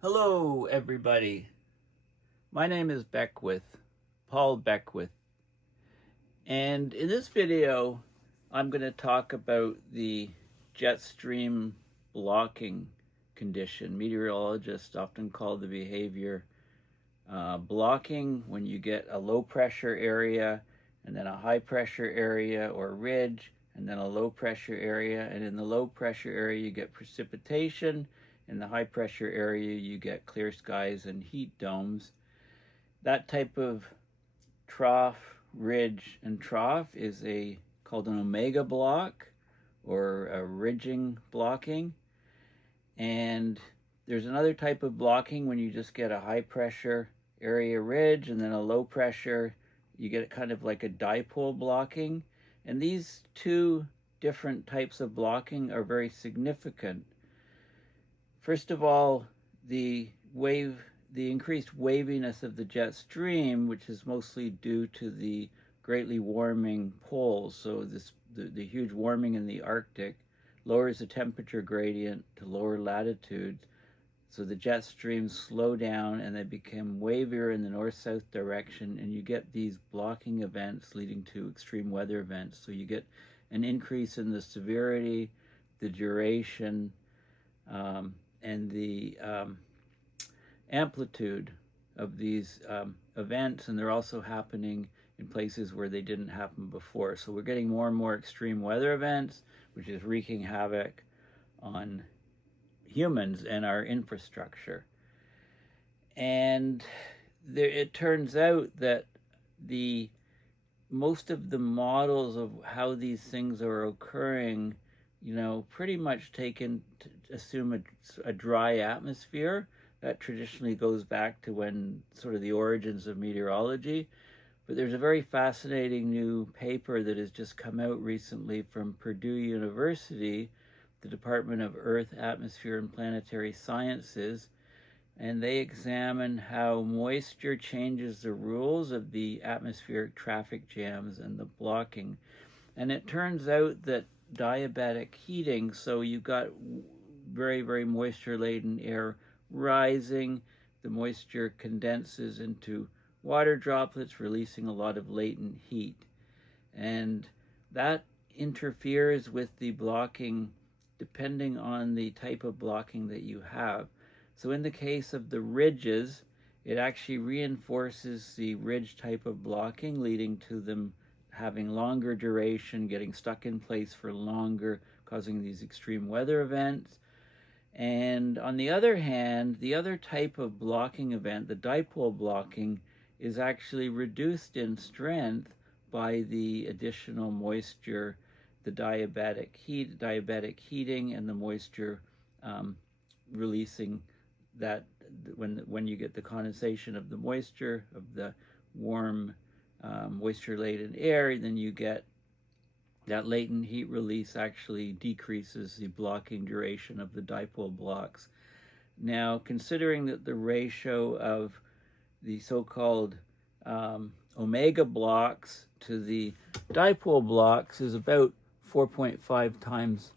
Hello, everybody. My name is Paul Beckwith, and in this video, I'm going to talk about the jet stream blocking condition. Meteorologists often call the behavior blocking when you get a low pressure area and then a high pressure area or ridge and then a low pressure area, and in the low pressure area you get precipitation. In the high pressure area, you get clear skies and heat domes. That type of trough, ridge, and trough is called an omega block or a ridging blocking. And there's another type of blocking when you just get a high pressure area ridge and then a low pressure, you get kind of like a dipole blocking. And these two different types of blocking are very significant. First of all, the increased waviness of the jet stream, which is mostly due to the greatly warming poles, so the huge warming in the Arctic lowers the temperature gradient to lower latitudes, so the jet streams slow down and they become wavier in the north-south direction, and you get these blocking events leading to extreme weather events. So you get an increase in the severity, the duration, and the amplitude of these events, and they're also happening in places where they didn't happen before. So we're getting more and more extreme weather events, which is wreaking havoc on humans and our infrastructure. And it turns out that most of the models of how these things are occurring, pretty much assume a dry atmosphere. That traditionally goes back to when sort of the origins of meteorology. But there's a very fascinating new paper that has just come out recently from Purdue University, the Department of Earth, Atmosphere, and Planetary Sciences, and they examine how moisture changes the rules of the atmospheric traffic jams and the blocking. And it turns out that diabatic heating, so you've got very, very moisture-laden air rising, the moisture condenses into water droplets, releasing a lot of latent heat. And that interferes with the blocking depending on the type of blocking that you have. So in the case of the ridges, it actually reinforces the ridge type of blocking, leading to them having longer duration, getting stuck in place for longer, causing these extreme weather events. And on the other hand, the other type of blocking event, the dipole blocking, is actually reduced in strength by the additional moisture, the diabatic heating, and the moisture releasing that when you get the condensation of the moisture of the warm moisture-laden air, then you get that latent heat release actually decreases the blocking duration of the dipole blocks. Now, considering that the ratio of the so-called omega blocks to the dipole blocks is about 4.5 times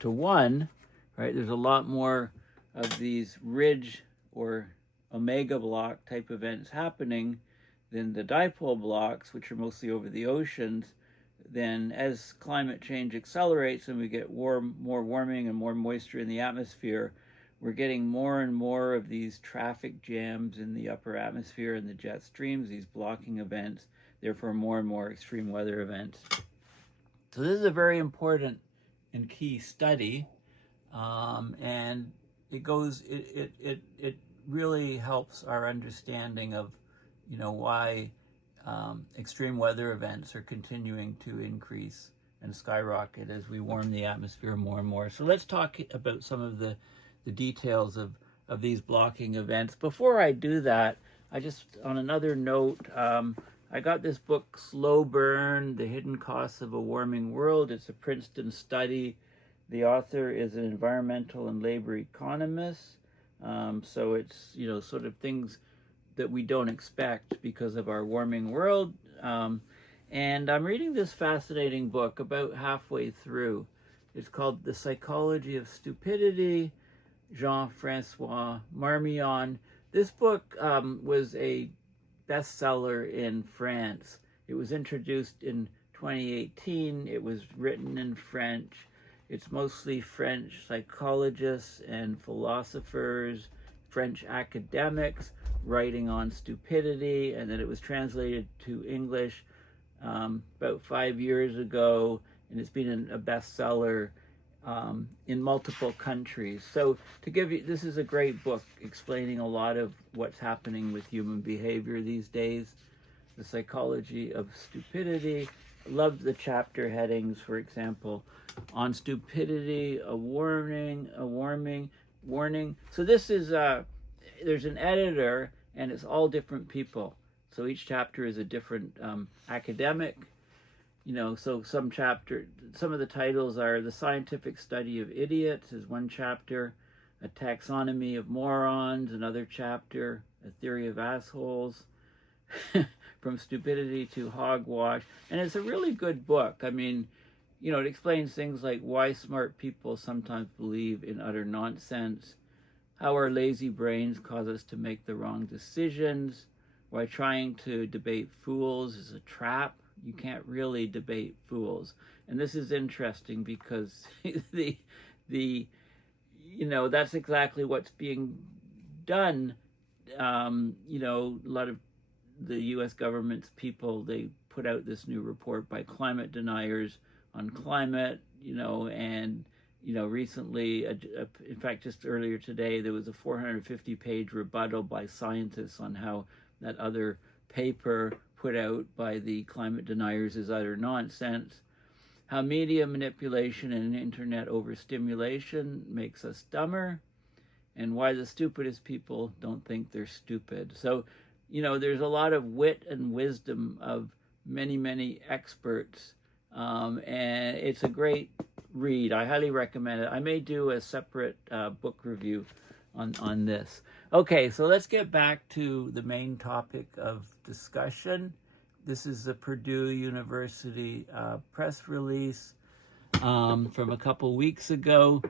to 1, right? There's a lot more of these ridge or omega block type events happening than the dipole blocks, which are mostly over the oceans. Then as climate change accelerates and we get more warming and more moisture in the atmosphere, we're getting more and more of these traffic jams in the upper atmosphere and the jet streams, these blocking events, therefore more and more extreme weather events. So this is a very important and key study, and it really helps our understanding of why extreme weather events are continuing to increase and skyrocket as we warm the atmosphere more and more. So let's talk about some of the details of these blocking events. Before I do that, on another note, I got this book, Slow Burn, The Hidden Costs of a Warming World. It's a Princeton study. The author is an environmental and labor economist. So it's, sort of things that we don't expect because of our warming world. And I'm reading this fascinating book about halfway through. It's called The Psychology of Stupidity, Jean-Francois Marmion. This book was a bestseller in France. It was introduced in 2018. It was written in French. It's mostly French psychologists and philosophers, French academics writing on stupidity, and then it was translated to English about 5 years ago, and it's been a bestseller in multiple countries. So to give you, this is a great book explaining a lot of what's happening with human behavior these days. The psychology of stupidity. Love the chapter headings, for example, on stupidity, a warning. So this is, there's an editor, and it's all different people. So each chapter is a different academic. So some of the titles are The Scientific Study of Idiots is one chapter, A Taxonomy of Morons, another chapter, A Theory of Assholes, From Stupidity to Hogwash. And it's a really good book. I mean, it explains things like why smart people sometimes believe in utter nonsense, how our lazy brains cause us to make the wrong decisions, why trying to debate fools is a trap. You can't really debate fools. And this is interesting because that's exactly what's being done. A lot of the U.S. government's people, they put out this new report by climate deniers on climate, and recently, in fact, just earlier today, there was a 450-page rebuttal by scientists on how that other paper put out by the climate deniers is utter nonsense, how media manipulation and internet overstimulation makes us dumber, and why the stupidest people don't think they're stupid. So, there's a lot of wit and wisdom of many, many experts, and it's a great read. I highly recommend it. I may do a separate book review on this. Okay, so let's get back to the main topic of discussion. This is the Purdue University press release from a couple weeks ago.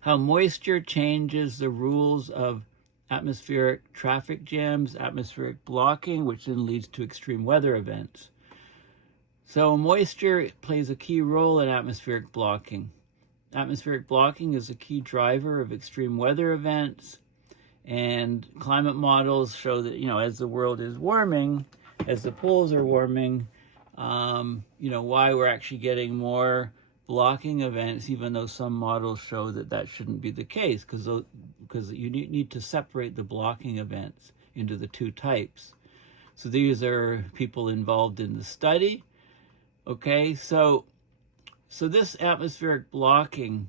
How moisture changes the rules of atmospheric traffic jams, atmospheric blocking, which then leads to extreme weather events. So moisture plays a key role in atmospheric blocking. Atmospheric blocking is a key driver of extreme weather events, and climate models show that, as the world is warming, as the poles are warming, why we're actually getting more blocking events, even though some models show that that shouldn't be the case, because you need to separate the blocking events into the two types. So these are people involved in the study. Okay, so this atmospheric blocking,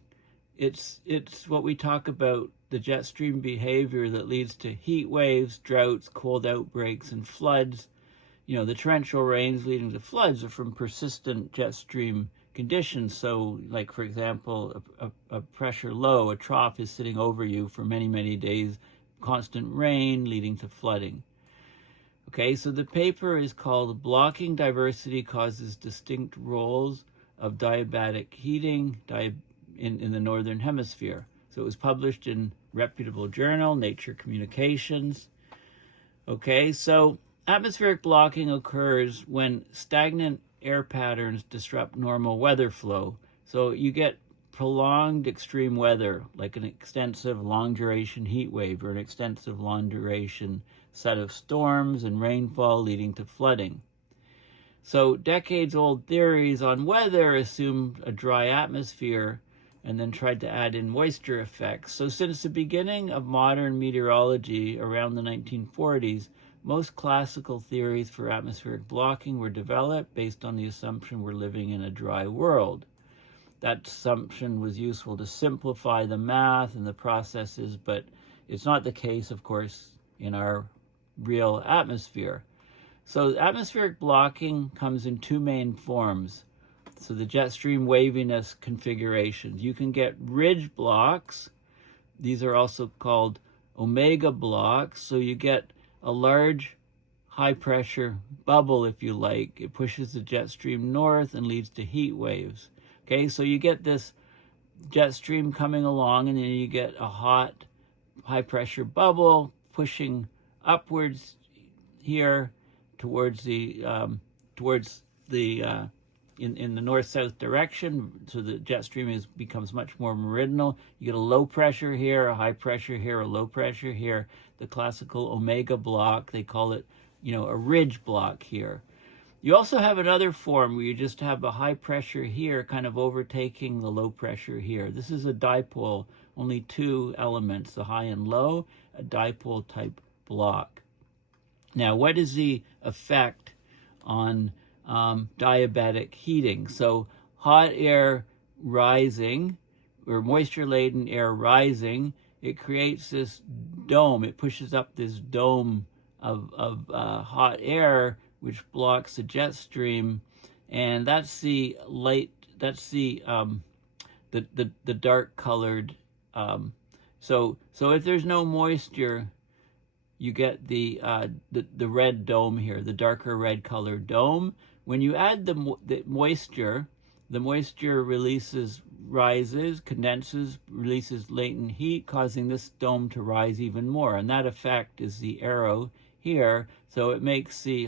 it's what we talk about, the jet stream behavior that leads to heat waves, droughts, cold outbreaks, and floods. The torrential rains leading to floods are from persistent jet stream conditions. So, like, for example, a pressure low, a trough is sitting over you for many, many days, constant rain leading to flooding. Okay, so the paper is called Blocking Diversity Causes Distinct Roles of Diabatic Heating in the Northern Hemisphere. So it was published in reputable journal, Nature Communications. Okay, so atmospheric blocking occurs when stagnant air patterns disrupt normal weather flow. So you get prolonged extreme weather, like an extensive long-duration heat wave or an extensive long-duration set of storms and rainfall leading to flooding. So decades-old theories on weather assumed a dry atmosphere and then tried to add in moisture effects. So since the beginning of modern meteorology around the 1940s, most classical theories for atmospheric blocking were developed based on the assumption we're living in a dry world. That assumption was useful to simplify the math and the processes, but it's not the case, of course, in our real atmosphere. So atmospheric blocking comes in two main forms. So the jet stream waviness configurations. You can get ridge blocks. These are also called omega blocks. So you get a large high pressure bubble, if you like. It pushes the jet stream north and leads to heat waves. Okay, so you get this jet stream coming along, and then you get a hot, high-pressure bubble pushing upwards here towards the in the north-south direction, so the jet stream becomes much more meridional. You get a low pressure here, a high pressure here, a low pressure here. The classical omega block, they call it, a ridge block here. You also have another form where you just have a high pressure here kind of overtaking the low pressure here. This is a dipole, only two elements, the high and low, a dipole type block. Now, what is the effect on diabatic heating? So hot air rising, or moisture-laden air rising, it creates this dome. It pushes up this dome of hot air, which blocks the jet stream, and that's the light. That's the dark colored. So if there's no moisture, you get the red dome here, the darker red colored dome. When you add the moisture rises, condenses, releases latent heat, causing this dome to rise even more. And that effect is the arrow here. So it makes the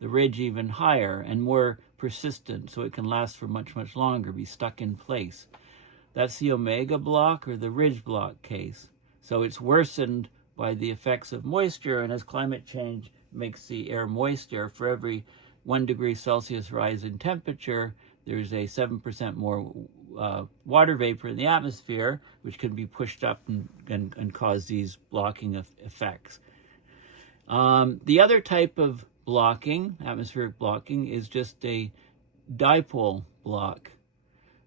ridge even higher and more persistent, so it can last for much, much longer, be stuck in place. That's the omega block or the ridge block case. So it's worsened by the effects of moisture, and as climate change makes the air moister, for every 1 degree Celsius rise in temperature, there's a 7% more water vapor in the atmosphere, which can be pushed up and cause these blocking effects. The other type of blocking, atmospheric blocking, is just a dipole block.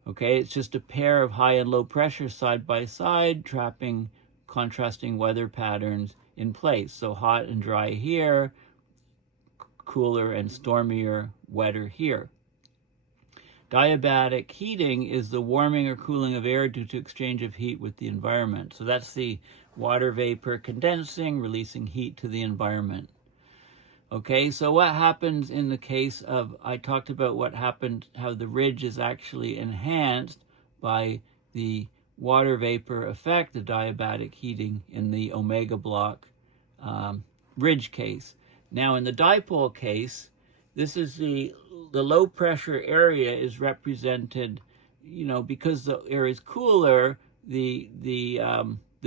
Okay, it's just a pair of high and low pressure side by side, trapping contrasting weather patterns in place. So hot and dry here, cooler and stormier, wetter here. Diabatic heating is the warming or cooling of air due to exchange of heat with the environment. So that's the water vapor condensing, releasing heat to the environment. Okay, so what happens in the case of, I talked about what happened, how the ridge is actually enhanced by the water vapor effect, the diabatic heating in the omega block ridge case. Now in the dipole case, this is the low pressure area is represented, because the air is cooler, the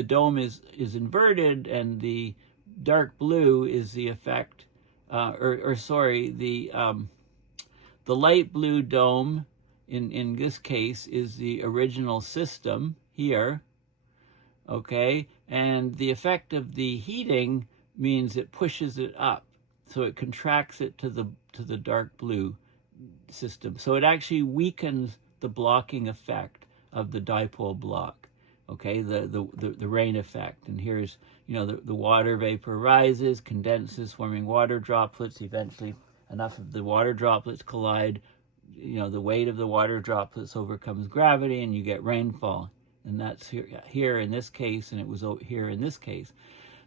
dome is inverted, and the dark blue is the effect, the light blue dome in this case is the original system here, okay? And the effect of the heating means it pushes it up, so it contracts it to the dark blue system. So it actually weakens the blocking effect of the dipole block, okay, the rain effect. And here's, the water vapor rises, condenses, forming water droplets. Eventually, enough of the water droplets collide, the weight of the water droplets overcomes gravity, and you get rainfall. And that's here in this case, and it was here in this case.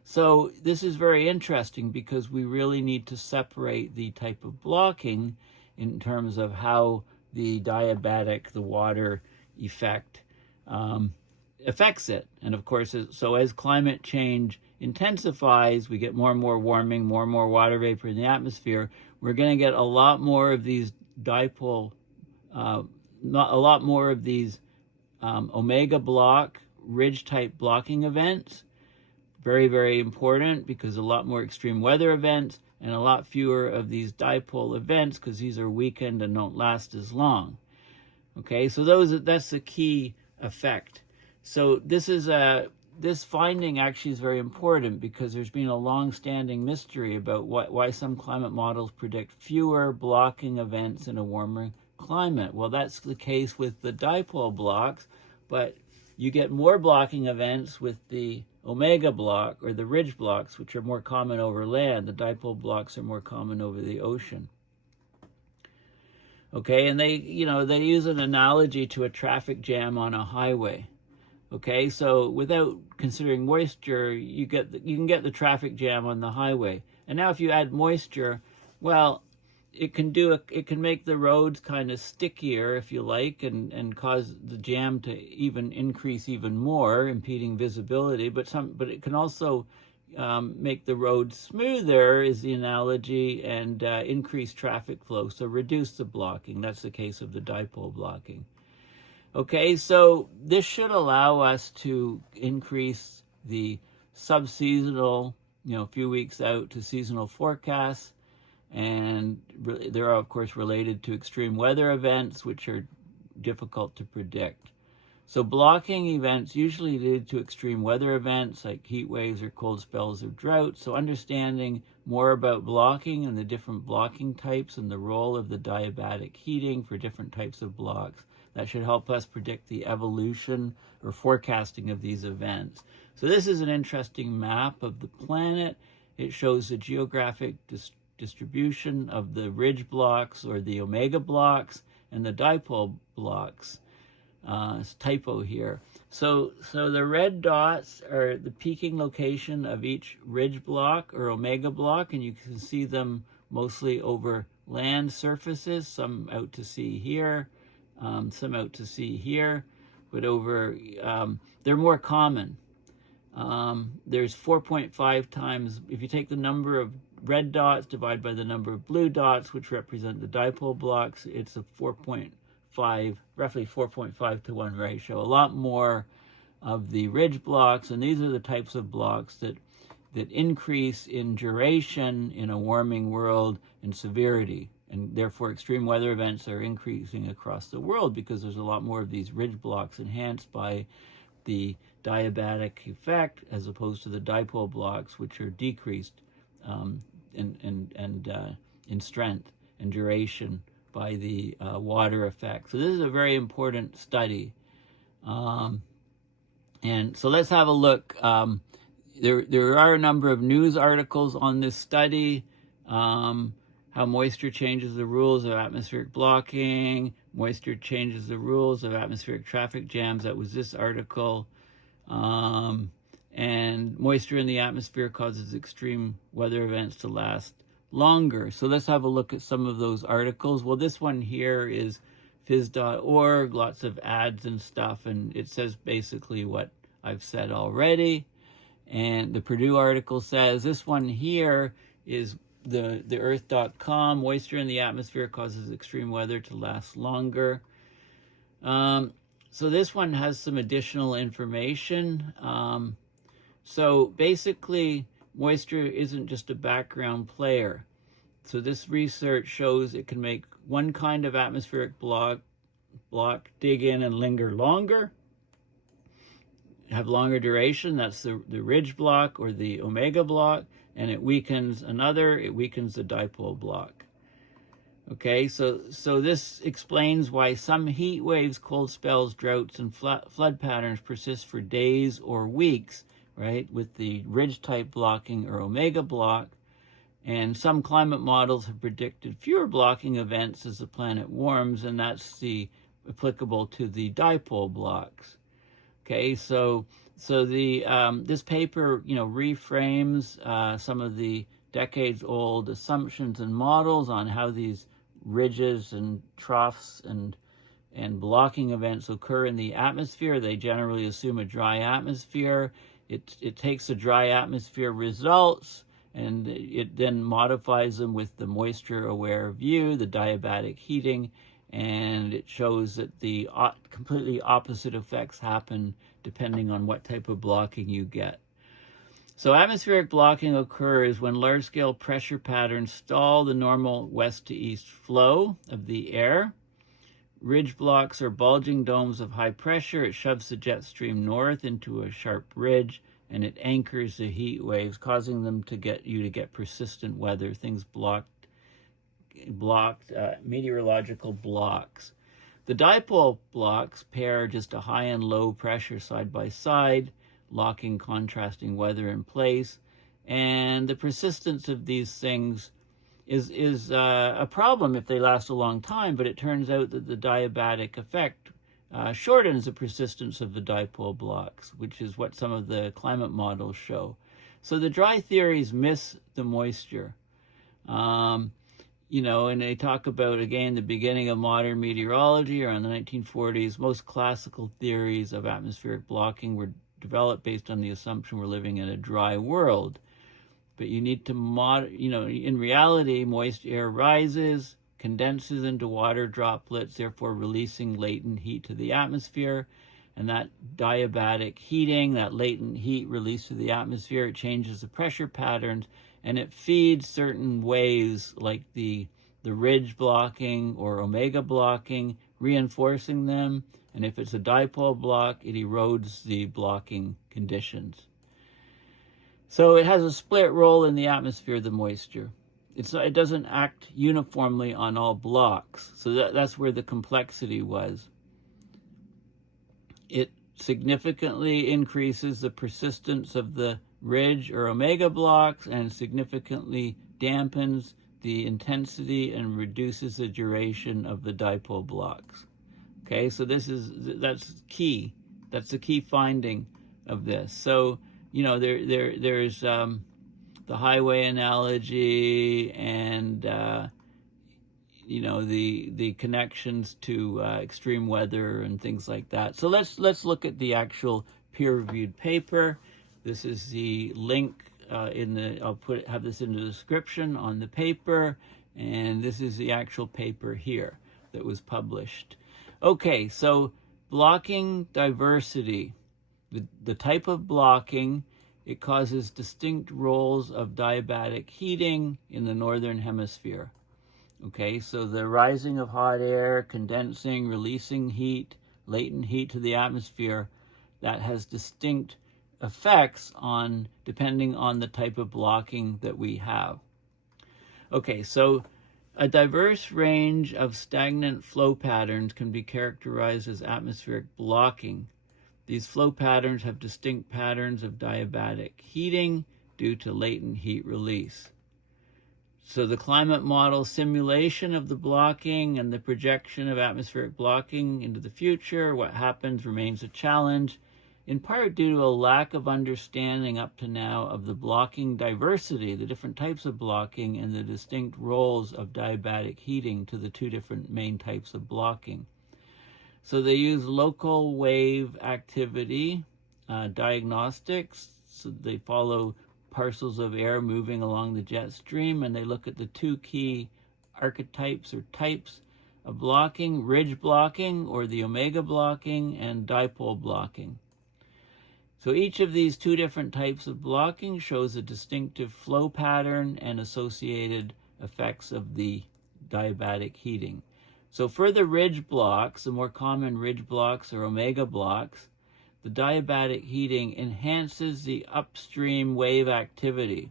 So this is very interesting because we really need to separate the type of blocking in terms of how the diabatic, the water effect, affects it. And of course, so as climate change intensifies, we get more and more warming, more and more water vapor in the atmosphere. We're going to get a lot more of these dipole, omega block, ridge type blocking events. Very, very important because a lot more extreme weather events and a lot fewer of these dipole events because these are weakened and don't last as long. Okay, so that's the key effect. So this finding actually is very important because there's been a long-standing mystery about why some climate models predict fewer blocking events in a warmer climate. Well, that's the case with the dipole blocks, but you get more blocking events with the omega block or the ridge blocks, which are more common over land. The dipole blocks are more common over the ocean. Okay, and they use an analogy to a traffic jam on a highway. Okay, so without considering moisture, you can get the traffic jam on the highway. And now if you add moisture, well, it can make the roads kind of stickier, if you like, and cause the jam to even increase even more, impeding visibility. But it can also make the road smoother, is the analogy, and increase traffic flow, so reduce the blocking. That's the case of the dipole blocking. Okay, so this should allow us to increase the subseasonal, a few weeks out to seasonal forecasts, and they're of course related to extreme weather events, which are difficult to predict. So blocking events usually lead to extreme weather events like heat waves or cold spells of drought. So understanding more about blocking and the different blocking types and the role of the diabatic heating for different types of blocks, that should help us predict the evolution or forecasting of these events. So this is an interesting map of the planet. It shows the geographic distribution of the ridge blocks or the omega blocks and the dipole blocks. It's typo here. So the red dots are the peaking location of each ridge block or omega block, and you can see them mostly over land surfaces, some out to sea here, some out to sea here, but over, they're more common. There's 4.5 times, if you take the number of red dots divided by the number of blue dots, which represent the dipole blocks, it's a 4.5, roughly 4.5 to 1 ratio. A lot more of the ridge blocks, and these are the types of blocks that increase in duration in a warming world and severity. And therefore extreme weather events are increasing across the world because there's a lot more of these ridge blocks enhanced by the diabatic effect as opposed to the dipole blocks, which are decreased in strength and duration by the water effect. So this is a very important study. And so let's have a look. There are a number of news articles on this study. How moisture changes the rules of atmospheric blocking, moisture changes the rules of atmospheric traffic jams. That was this article. And moisture in the atmosphere causes extreme weather events to last longer. So let's have a look at some of those articles. Well, this one here is phys.org, lots of ads and stuff, and it says basically what I've said already. And the Purdue article says this one here is the earth.com, moisture in the atmosphere causes extreme weather to last longer. So this one has some additional information. So basically, moisture isn't just a background player. So this research shows it can make one kind of atmospheric block dig in and linger longer, have longer duration. That's the ridge block or the omega block, and it weakens another. It weakens the dipole block. Okay, so this explains why some heat waves, cold spells, droughts, and flood patterns persist for days or weeks, right, with the ridge type blocking or omega block. And some climate models have predicted fewer blocking events as the planet warms, and that's applicable to the dipole blocks. Okay, so this paper, reframes some of the decades-old assumptions and models on how these ridges and troughs and blocking events occur in the atmosphere. They generally assume a dry atmosphere. It takes the dry atmosphere results and it then modifies them with the moisture-aware view, the diabatic heating, and it shows that the completely opposite effects happen depending on what type of blocking you get. So atmospheric blocking occurs when large-scale pressure patterns stall the normal west to east flow of the air. Ridge blocks are bulging domes of high pressure. It shoves the jet stream north into a sharp ridge, and it anchors the heat waves, causing them to get persistent weather, things blocked meteorological blocks. The dipole blocks pair just a high and low pressure side by side, locking contrasting weather in place, and the persistence of these things is a problem if they last a long time, but it turns out that the diabatic effect shortens the persistence of the dipole blocks, which is what some of the climate models show. So the dry theories miss the moisture. and they talk about, again, the beginning of modern meteorology around the 1940s. Most classical theories of atmospheric blocking were developed based on the assumption we're living in a dry world. But you need to in reality, moist air rises, condenses into water droplets, therefore releasing latent heat to the atmosphere. And that diabatic heating, that latent heat released to the atmosphere, it changes the pressure patterns, and it feeds certain waves like the ridge blocking or omega blocking, reinforcing them. And if it's a dipole block, it erodes the blocking conditions. So it has a split role in the atmosphere, the moisture. It doesn't act uniformly on all blocks. So that's where the complexity was. It significantly increases the persistence of the ridge or omega blocks and significantly dampens the intensity and reduces the duration of the dipole blocks. Okay, so that's key. That's the key finding of this. So, there's the highway analogy and the connections to extreme weather and things like that. So let's look at the actual peer-reviewed paper. This is the link I'll have this in the description on the paper, and this is the actual paper here that was published. Okay, so blocking diversity. The type of blocking, it causes distinct roles of diabatic heating in the northern hemisphere. Okay, so the rising of hot air, condensing, releasing heat, latent heat to the atmosphere, that has distinct effects depending on the type of blocking that we have. Okay, so a diverse range of stagnant flow patterns can be characterized as atmospheric blocking. These flow patterns have distinct patterns of diabatic heating due to latent heat release. So the climate model simulation of the blocking and the projection of atmospheric blocking into the future, what happens remains a challenge, in part due to a lack of understanding up to now of the blocking diversity, the different types of blocking, and the distinct roles of diabatic heating to the two different main types of blocking. So they use local wave activity diagnostics. So they follow parcels of air moving along the jet stream, and they look at the two key archetypes or types of blocking: ridge blocking, or the omega blocking, and dipole blocking. So each of these two different types of blocking shows a distinctive flow pattern and associated effects of the diabatic heating. So for the ridge blocks, the more common ridge blocks or omega blocks, the diabatic heating enhances the upstream wave activity.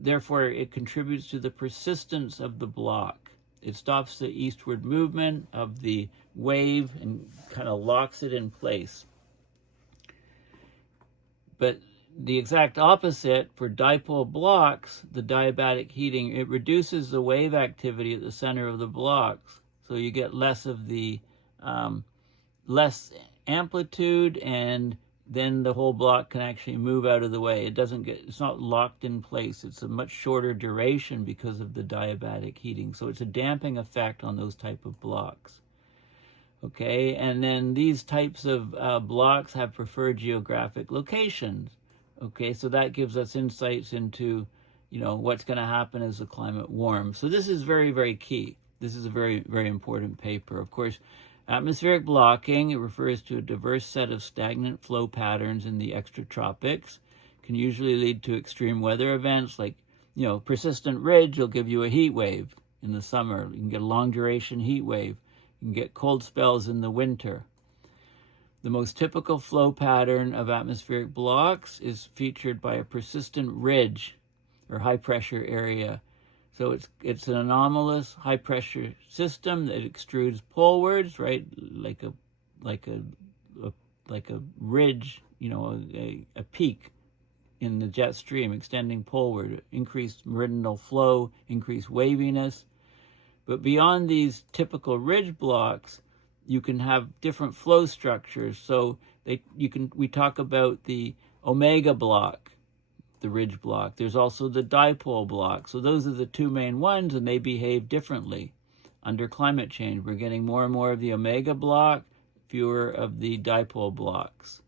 Therefore, it contributes to the persistence of the block. It stops the eastward movement of the wave and kind of locks it in place. But the exact opposite for dipole blocks, the diabatic heating, it reduces the wave activity at the center of the blocks. So you get less of the, less amplitude, and then the whole block can actually move out of the way. It's not locked in place. It's a much shorter duration because of the diabatic heating. So it's a damping effect on those type of blocks. Okay, and then these types of blocks have preferred geographic locations. Okay, so that gives us insights into, what's going to happen as the climate warms. So this is very, very key. This is a very, very important paper. Of course, atmospheric blocking, it refers to a diverse set of stagnant flow patterns in the extratropics, can usually lead to extreme weather events like, persistent ridge will give you a heat wave in the summer. You can get a long duration heat wave. You can get cold spells in the winter. The most typical flow pattern of atmospheric blocks is featured by a persistent ridge or high pressure area. So it's an anomalous high pressure system that extrudes polewards, right? Like a ridge, a peak in the jet stream extending poleward, increased meridional flow, increased waviness. But beyond these typical ridge blocks, you can have different flow structures. So we talk about the omega block. the ridge block. There's also the dipole block. So those are the two main ones, and they behave differently under climate change. We're getting more and more of the omega block, fewer of the dipole blocks.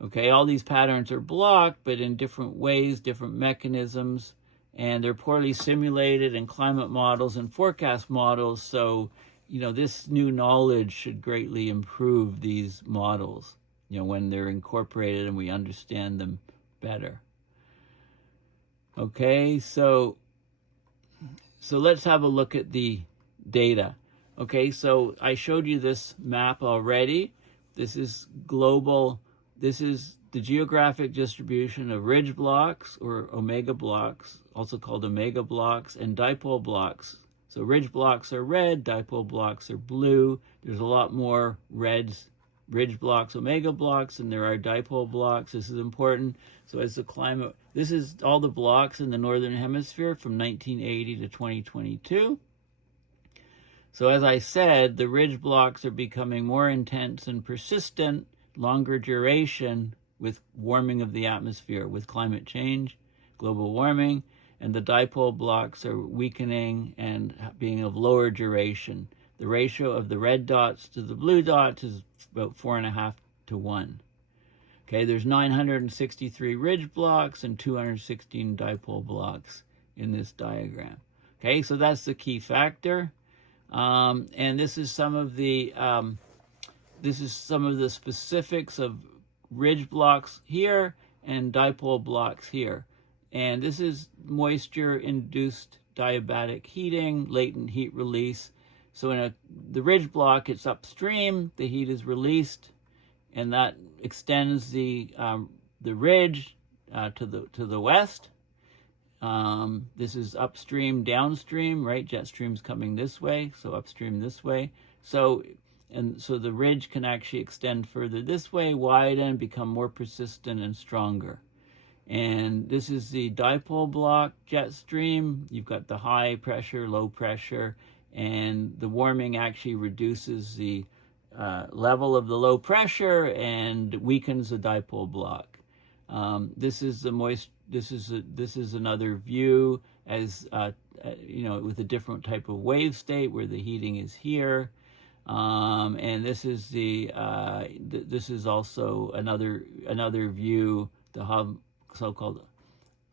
Okay, all these patterns are blocked, but in different ways, different mechanisms, and they're poorly simulated in climate models and forecast models. So, this new knowledge should greatly improve these models, when they're incorporated and we understand them better. Okay, so let's have a look at the data. Okay, so I showed you this map already. This is global. This is the geographic distribution of ridge blocks or omega blocks, also called omega blocks, and dipole blocks. So ridge blocks are red, dipole blocks are blue. There's a lot more ridge blocks, omega blocks, and there are dipole blocks. This is important. So as the climate, this is all the blocks in the Northern Hemisphere from 1980 to 2022. So as I said, the ridge blocks are becoming more intense and persistent, longer duration with warming of the atmosphere, with climate change, global warming, and the dipole blocks are weakening and being of lower duration. The ratio of the red dots to the blue dots is about 4.5 to 1. Okay, there's 963 ridge blocks and 216 dipole blocks in this diagram. Okay, so that's the key factor. And this is some of the specifics of ridge blocks here and dipole blocks here. And this is moisture-induced diabatic heating, latent heat release. So in the ridge block, it's upstream, the heat is released, and that extends the ridge to the west. This is upstream, downstream, right? Jet stream's coming this way, so upstream this way. So the ridge can actually extend further this way, widen, become more persistent and stronger. And this is the dipole block jet stream. You've got the high pressure, low pressure, and the warming actually reduces the level of the low pressure and weakens the dipole block. This is another view as with a different type of wave state where the heating is here. And this is this is also another view, the so-called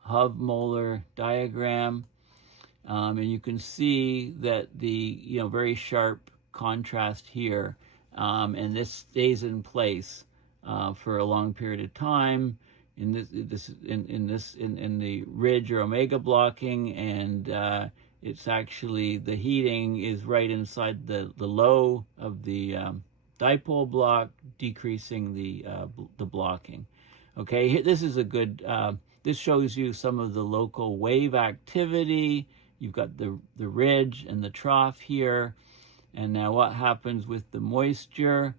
Hub-Molar diagram, and you can see that the very sharp contrast here, and this stays in place for a long period of time in the ridge or omega blocking, and it's actually the heating is right inside the low of the dipole block, decreasing the blocking. Okay, this is a good, this shows you some of the local wave activity. You've got the ridge and the trough here. And now what happens with the moisture?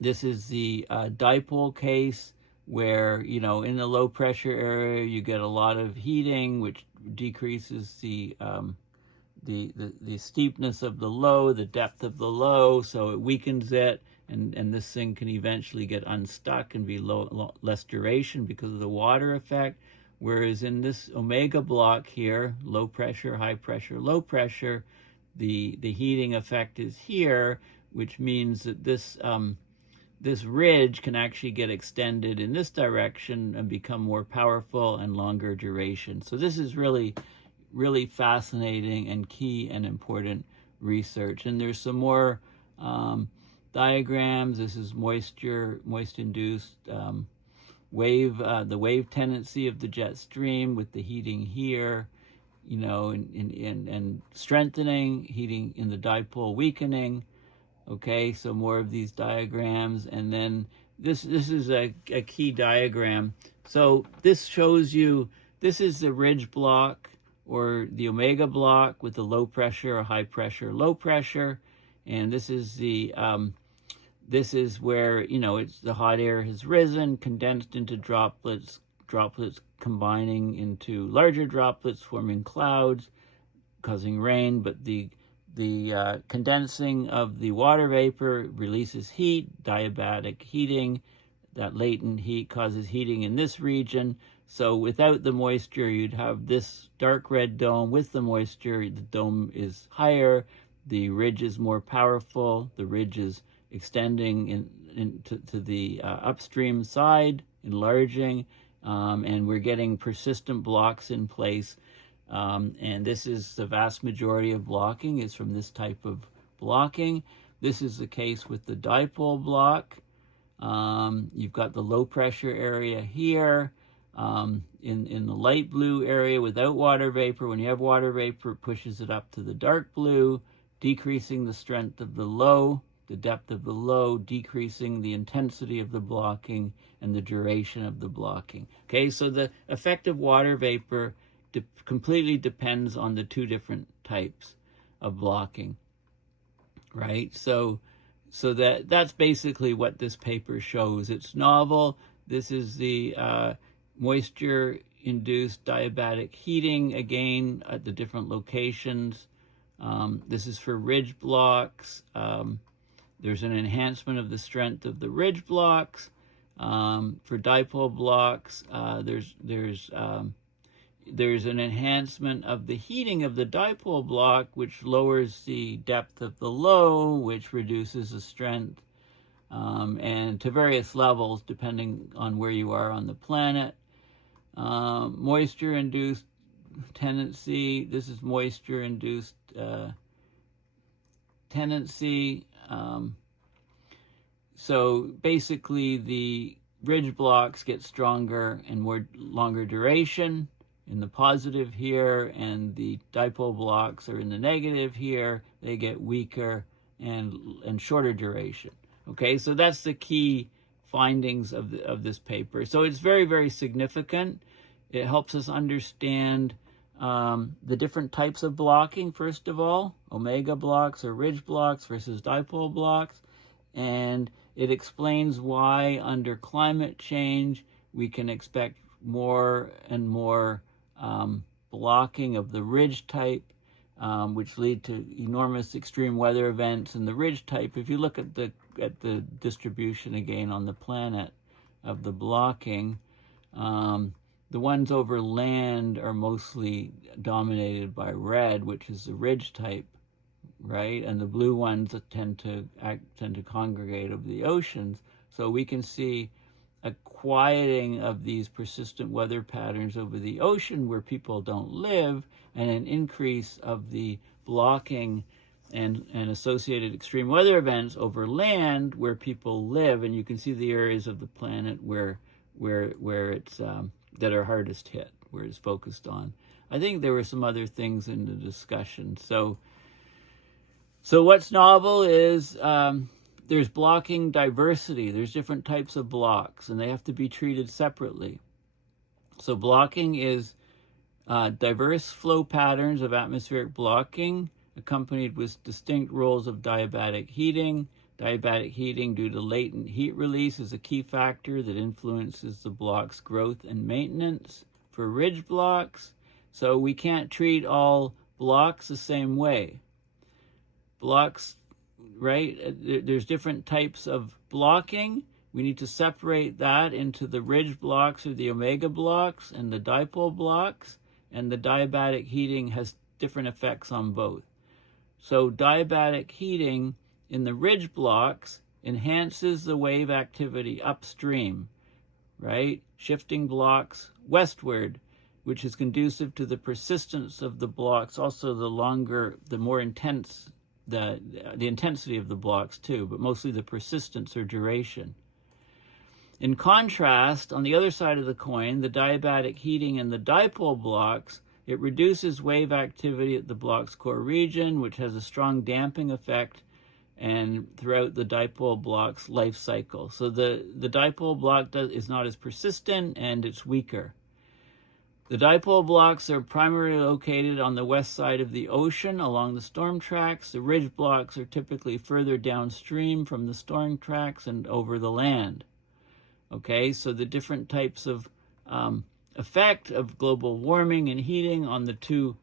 This is the dipole case where, in the low pressure area, you get a lot of heating, which decreases the steepness of the low, the depth of the low, so it weakens it. And this thing can eventually get unstuck and be less duration because of the water effect. Whereas in this omega block here, low pressure, high pressure, low pressure, the heating effect is here, which means that this ridge can actually get extended in this direction and become more powerful and longer duration. So this is really, really fascinating and key and important research. And there's some more diagrams. This is moist-induced wave, the wave tendency of the jet stream with the heating here, and strengthening, heating in the dipole, weakening. Okay, so more of these diagrams, and then this is a key diagram. So this shows you, this is the ridge block or the omega block with the low pressure or high pressure, low pressure, and this is the this is where it's the hot air has risen, condensed into droplets combining into larger droplets, forming clouds, causing rain. But the condensing of the water vapor releases heat, diabatic heating, that latent heat causes heating in this region. So without the moisture, you'd have this dark red dome. With the moisture, the dome is higher, the ridge is more powerful, the ridge is extending to the upstream side, enlarging, and we're getting persistent blocks in place. And this is the vast majority of blocking is from this type of blocking. This is the case with the dipole block. You've got the low pressure area here. In the light blue area without water vapor. When you have water vapor, it pushes it up to the dark blue, decreasing the strength of the low, the depth of the low, decreasing the intensity of the blocking and the duration of the blocking. Okay, so the effect of water vapor completely depends on the two different types of blocking, right? So that's basically what this paper shows. It's novel. This is the moisture-induced diabatic heating, again, at the different locations. This is for ridge blocks. There's an enhancement of the strength of the ridge blocks. For dipole blocks, there's an enhancement of the heating of the dipole block, which lowers the depth of the low, which reduces the strength, and to various levels, depending on where you are on the planet. Moisture-induced tendency. This is moisture-induced tendency. So basically, the ridge blocks get stronger and longer duration in the positive here, and the dipole blocks are in the negative here. They get weaker and shorter duration. Okay, so that's the key findings of this paper. So it's very, very significant. It helps us understand the different types of blocking, first of all, omega blocks or ridge blocks versus dipole blocks. And it explains why under climate change we can expect more and more blocking of the ridge type, which lead to enormous extreme weather events in the ridge type. If you look at the distribution again on the planet of the blocking, the ones over land are mostly dominated by red, which is the ridge type, right? And the blue ones tend to congregate over the oceans. So we can see a quieting of these persistent weather patterns over the ocean where people don't live, and an increase of the blocking and associated extreme weather events over land where people live. And you can see the areas of the planet where it's that are hardest hit, where it's focused on. I think there were some other things in the discussion. So what's novel is there's blocking diversity. There's different types of blocks, and they have to be treated separately. So blocking is diverse flow patterns of atmospheric blocking, accompanied with distinct roles of diabatic heating. Diabatic heating due to latent heat release is a key factor that influences the block's growth and maintenance. For ridge blocks, so we can't treat all blocks the same way. Blocks, right? There's different types of blocking. We need to separate that into the ridge blocks or the omega blocks and the dipole blocks, and the diabatic heating has different effects on both. So diabatic heating in the ridge blocks enhances the wave activity upstream, right? Shifting blocks westward, which is conducive to the persistence of the blocks, also the more intense, the intensity of the blocks too, but mostly the persistence or duration. In contrast, on the other side of the coin, the diabatic heating in the dipole blocks, it reduces wave activity at the block's core region, which has a strong damping effect and throughout the dipole block's life cycle. So the dipole block is not as persistent and it's weaker. The dipole blocks are primarily located on the west side of the ocean along the storm tracks. The ridge blocks are typically further downstream from the storm tracks and over the land. Okay, so the different types of effect of global warming and heating on the two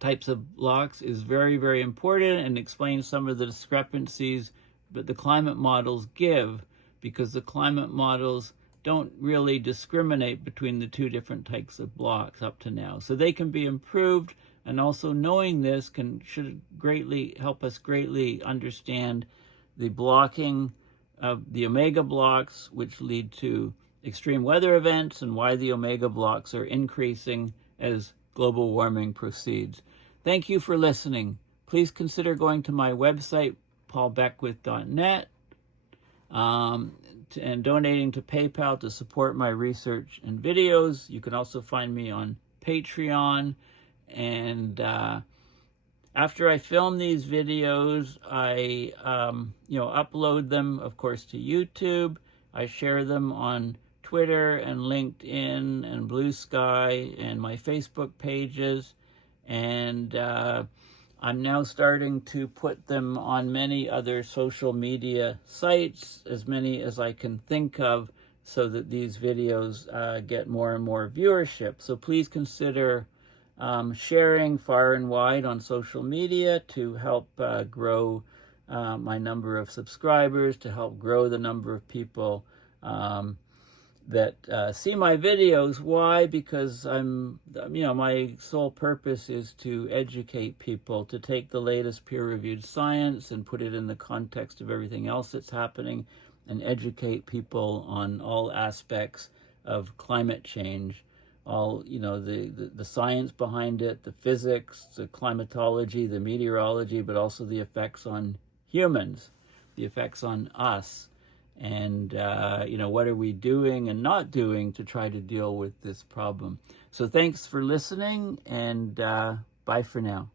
types of blocks is very, very important, and explains some of the discrepancies that the climate models give because the climate models don't really discriminate between the two different types of blocks up to now. So they can be improved, and also knowing this should greatly help us greatly understand the blocking of the omega blocks, which lead to extreme weather events, and why the omega blocks are increasing as global warming proceeds. Thank you for listening. Please consider going to my website, paulbeckwith.net, and donating to PayPal to support my research and videos. You can also find me on Patreon. And after I film these videos, I upload them, of course, to YouTube. I share them on Twitter and LinkedIn and Blue Sky and my Facebook pages. And I'm now starting to put them on many other social media sites, as many as I can think of, so that these videos get more and more viewership. So please consider sharing far and wide on social media to help grow my number of subscribers, to help grow the number of people that see my videos. Why? Because my sole purpose is to educate people, to take the latest peer-reviewed science and put it in the context of everything else that's happening, and educate people on all aspects of climate change, all the science behind it, the physics, the climatology, the meteorology, but also the effects on humans, the effects on us. And, what are we doing and not doing to try to deal with this problem? So thanks for listening, and bye for now.